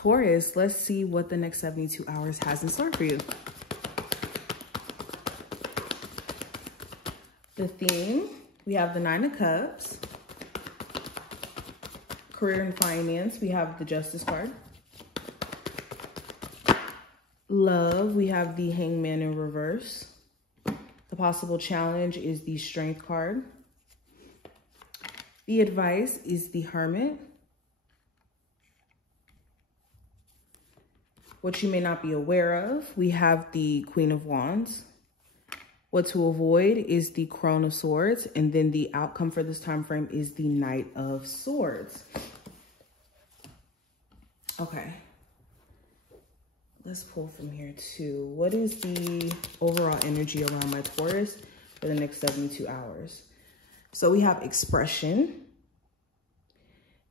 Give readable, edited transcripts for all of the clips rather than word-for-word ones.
Taurus, let's see what the next 72 hours has in store for you. The theme, we have the 9 of Cups. Career and finance, we have the Justice card. Love, we have the Hangman in reverse. The possible challenge is the Strength card. The advice is the Hermit. What you may not be aware of, we have the Queen of Wands. What to avoid is the Crown of Swords, and then the outcome for this time frame is the Knight of Swords. Okay, let's pull from here too. What is the overall energy around my Taurus for the next 72 hours? So we have expression,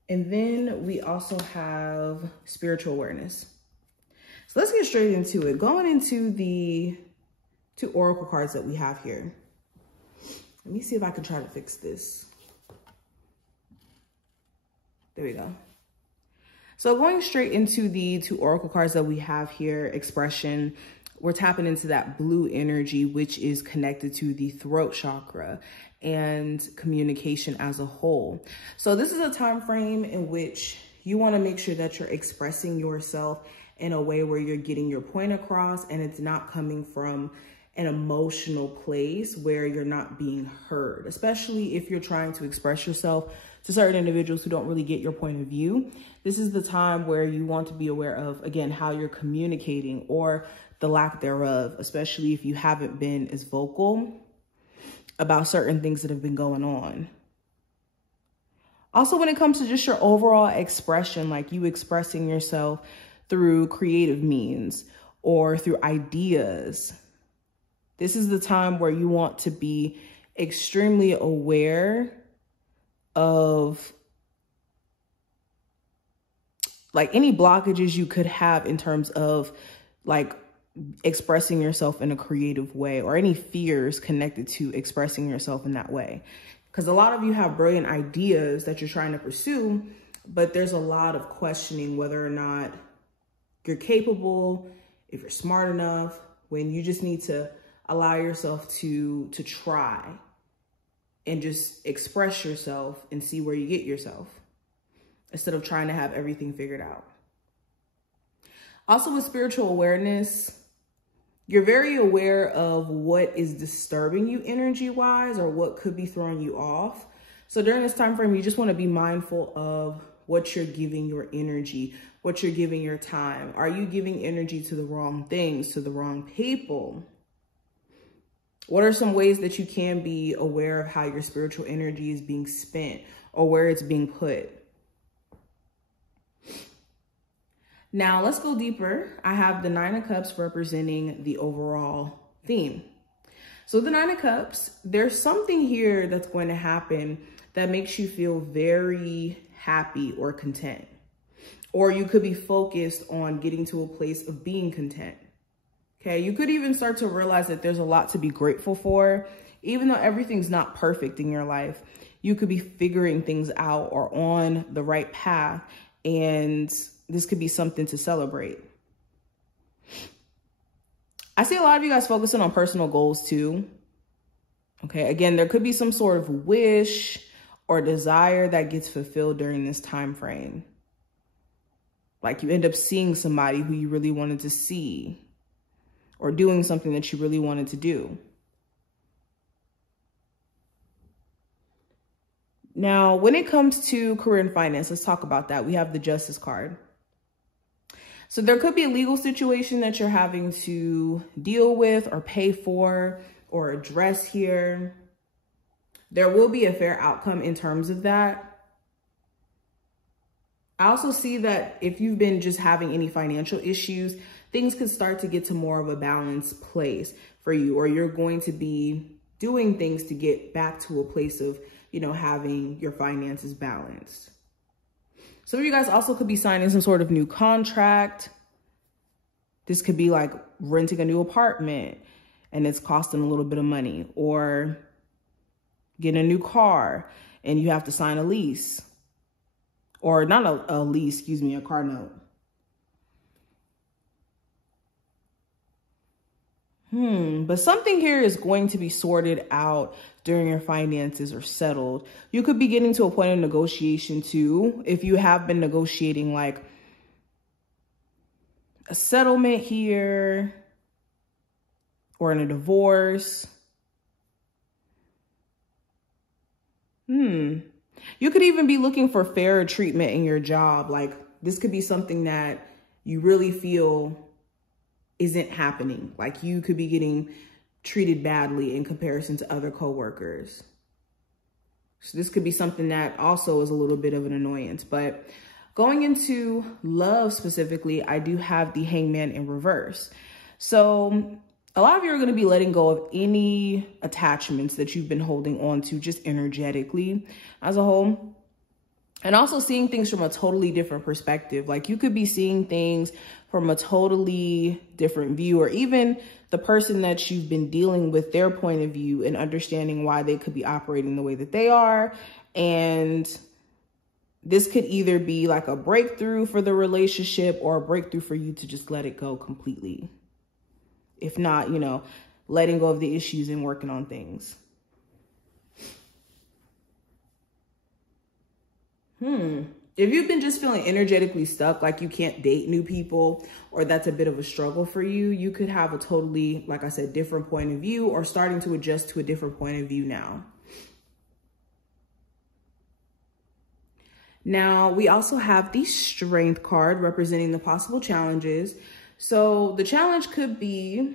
and then we also have spiritual awareness. So let's get straight into it. Going into the 2 oracle cards that we have here. Let me see if I can try to fix this. There we go. So going straight into the 2 oracle cards that we have here, expression, we're tapping into that blue energy, which is connected to the throat chakra and communication as a whole. So this is a time frame in which you want to make sure that you're expressing yourself in a way where you're getting your point across, and it's not coming from an emotional place where you're not being heard, especially if you're trying to express yourself to certain individuals who don't really get your point of view. This is the time where you want to be aware of, again, how you're communicating or the lack thereof, especially if you haven't been as vocal about certain things that have been going on. Also, when it comes to just your overall expression, like you expressing yourself through creative means or through ideas, this is the time where you want to be extremely aware of like any blockages you could have in terms of like expressing yourself in a creative way, or any fears connected to expressing yourself in that way. Because a lot of you have brilliant ideas that you're trying to pursue, but there's a lot of questioning whether or not you're capable, if you're smart enough, when you just need to allow yourself to try and just express yourself and see where you get yourself instead of trying to have everything figured out. Also with spiritual awareness, you're very aware of what is disturbing you energy-wise or what could be throwing you off. So during this time frame, you just want to be mindful of what you're giving your energy, what you're giving your time. Are you giving energy to the wrong things, to the wrong people? What are some ways that you can be aware of how your spiritual energy is being spent or where it's being put? Now let's go deeper. I have the 9 of Cups representing the overall theme. So the 9 of Cups, there's something here that's going to happen that makes you feel very happy or content. Or you could be focused on getting to a place of being content. Okay, you could even start to realize that there's a lot to be grateful for. Even though everything's not perfect in your life, you could be figuring things out or on the right path, and this could be something to celebrate. I see a lot of you guys focusing on personal goals too. Okay, again, there could be some sort of wish or desire that gets fulfilled during this time frame. Like you end up seeing somebody who you really wanted to see, or doing something that you really wanted to do. Now, when it comes to career and finance, let's talk about that. We have the Justice card. So there could be a legal situation that you're having to deal with or pay for or address here. There will be a fair outcome in terms of that. I also see that if you've been just having any financial issues, things could start to get to more of a balanced place for you, or you're going to be doing things to get back to a place of, you know, having your finances balanced. Some of you guys also could be signing some sort of new contract. This could be like renting a new apartment and it's costing a little bit of money, or getting a new car and you have to sign a lease, or not a lease, excuse me, a car note. But something here is going to be sorted out during your finances or settled. You could be getting to a point of negotiation too. If you have been negotiating like a settlement here or in a divorce. You could even be looking for fairer treatment in your job. Like this could be something that you really feel isn't happening. Like you could be getting treated badly in comparison to other coworkers. So this could be something that also is a little bit of an annoyance. But going into love specifically, I do have the Hangman in reverse. So a lot of you are going to be letting go of any attachments that you've been holding on to just energetically as a whole. And also seeing things from a totally different perspective. Like you could be seeing things from a totally different view, or even the person that you've been dealing with, their point of view, and understanding why they could be operating the way that they are. And this could either be like a breakthrough for the relationship or a breakthrough for you to just let it go completely. If not, you know, letting go of the issues and working on things. If you've been just feeling energetically stuck, like you can't date new people, or that's a bit of a struggle for you, you could have a totally, like I said, different point of view, or starting to adjust to a different point of view now. Now, we also have the Strength card representing the possible challenges. So the challenge could be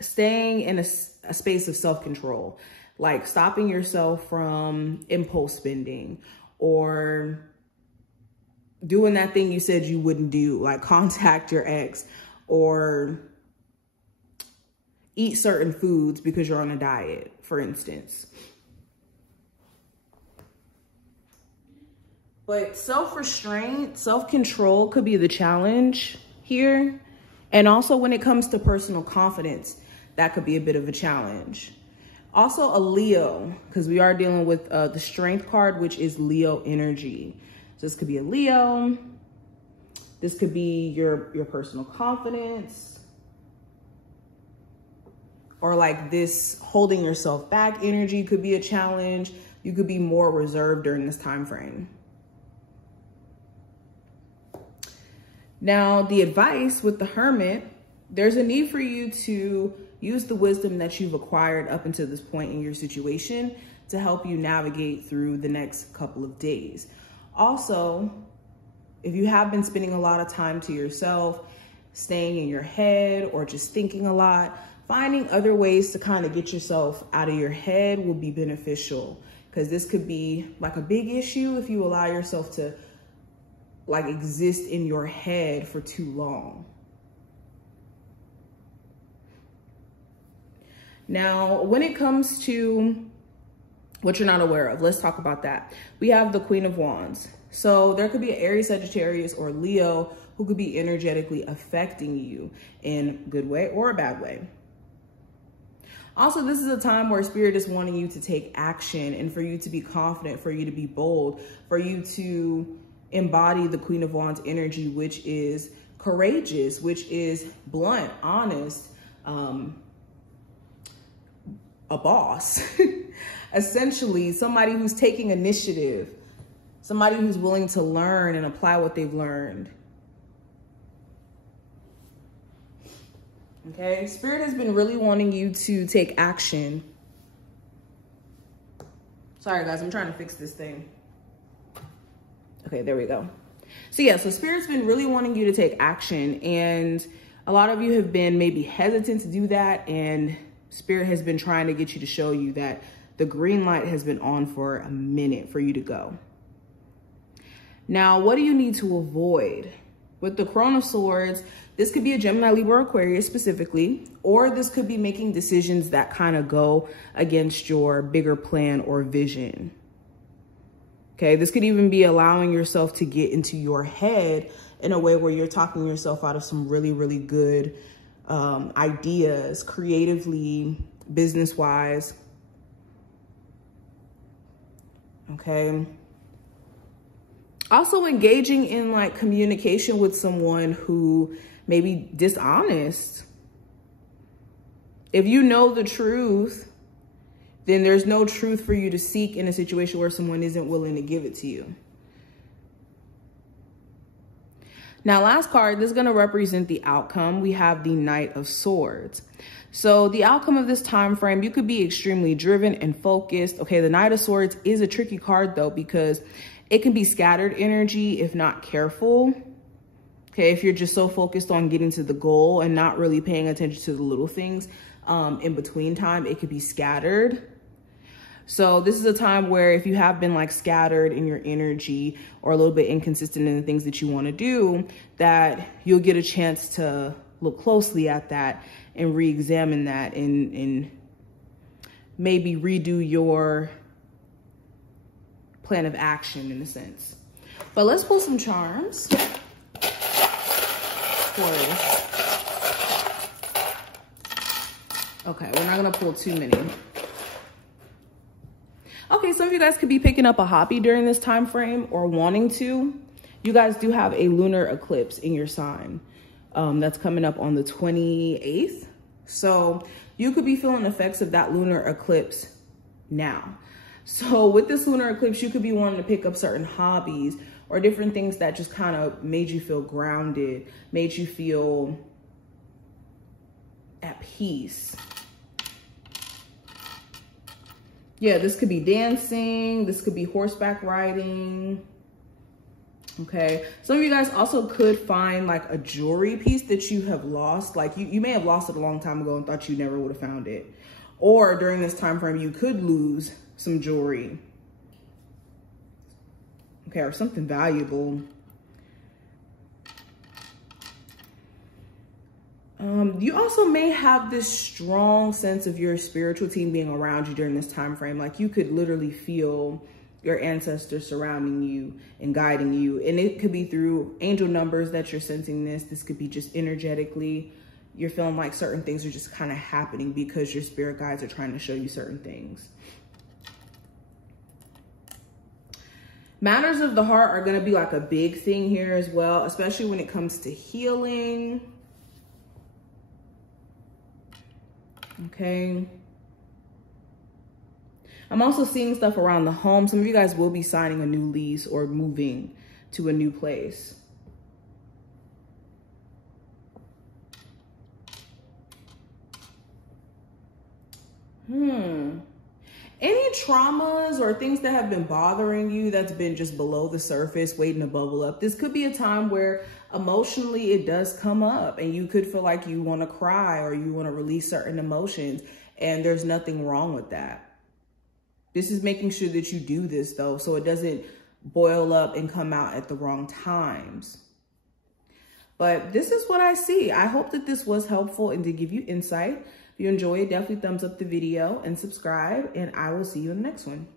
staying in a space of self-control, like stopping yourself from impulse spending, or doing that thing you said you wouldn't do, like contact your ex or eat certain foods because you're on a diet, for instance. But self-restraint, self-control could be the challenge here. And also when it comes to personal confidence, that could be a bit of a challenge. Also a Leo, because we are dealing with the Strength card, which is Leo energy. So this could be a Leo. This could be your personal confidence. Or like this holding yourself back energy could be a challenge. You could be more reserved during this time frame. Now, the advice with the Hermit, there's a need for you to use the wisdom that you've acquired up until this point in your situation to help you navigate through the next couple of days. Also, if you have been spending a lot of time to yourself, staying in your head or just thinking a lot, finding other ways to kind of get yourself out of your head will be beneficial, because this could be like a big issue if you allow yourself to like exist in your head for too long. Now, when it comes to what you're not aware of, let's talk about that. We have the Queen of Wands. So there could be an Aries, Sagittarius, or Leo who could be energetically affecting you in a good way or a bad way. Also, this is a time where Spirit is wanting you to take action and for you to be confident, for you to be bold, for you to embody the Queen of Wands energy, which is courageous, which is blunt, honest, a boss. Essentially, somebody who's taking initiative, somebody who's willing to learn and apply what they've learned. Okay, Spirit has been really wanting you to take action. Sorry guys, I'm trying to fix this thing. Okay, there we go. So yeah, so Spirit's been really wanting you to take action, and a lot of you have been maybe hesitant to do that, and Spirit has been trying to get you to show you that the green light has been on for a minute for you to go. Now, what do you need to avoid? With the Crown of Swords, this could be a Gemini, Libra, Aquarius specifically, or this could be making decisions that kind of go against your bigger plan or vision. Okay, this could even be allowing yourself to get into your head in a way where you're talking yourself out of some really, really good ideas, creatively, business-wise. Okay. Also engaging in like communication with someone who may be dishonest If you know the truth, then there's no truth for you to seek in a situation where someone isn't willing to give it to you. Now, last card, this is going to represent the outcome. We have the Knight of Swords. So the outcome of this time frame, you could be extremely driven and focused. Okay, the Knight of Swords is a tricky card though, because it can be scattered energy if not careful. Okay, if you're just so focused on getting to the goal and not really paying attention to the little things in between time, it could be scattered. So this is a time where if you have been like scattered in your energy or a little bit inconsistent in the things that you want to do, that you'll get a chance to look closely at that and re-examine that and maybe redo your plan of action in a sense. But let's pull some charms for us. Okay, we're not gonna pull too many. Okay, some of you guys could be picking up a hobby during this time frame or wanting to. You guys do have a lunar eclipse in your sign that's coming up on the 28th. So you could be feeling effects of that lunar eclipse now. So with this lunar eclipse, you could be wanting to pick up certain hobbies or different things that just kind of made you feel grounded, made you feel at peace. Yeah, this could be dancing. This could be horseback riding. Okay. Some of you guys also could find like a jewelry piece that you have lost. Like you may have lost it a long time ago and thought you never would have found it. Or during this time frame, you could lose some jewelry. Okay, or something valuable. You also may have this strong sense of your spiritual team being around you during this time frame. Like you could literally feel your ancestors surrounding you and guiding you. And it could be through angel numbers that you're sensing this. This could be just energetically. You're feeling like certain things are just kind of happening because your spirit guides are trying to show you certain things. Matters of the heart are going to be like a big thing here as well, especially when it comes to healing. Okay. I'm also seeing stuff around the home. Some of you guys will be signing a new lease or moving to a new place. Any traumas or things that have been bothering you that's been just below the surface, waiting to bubble up. This could be a time where emotionally it does come up and you could feel like you want to cry or you want to release certain emotions, and there's nothing wrong with that. This is making sure that you do this though, so it doesn't boil up and come out at the wrong times. But this is what I see. I hope that this was helpful and to give you insight. If you enjoy it, definitely thumbs up the video and subscribe, and I will see you in the next one.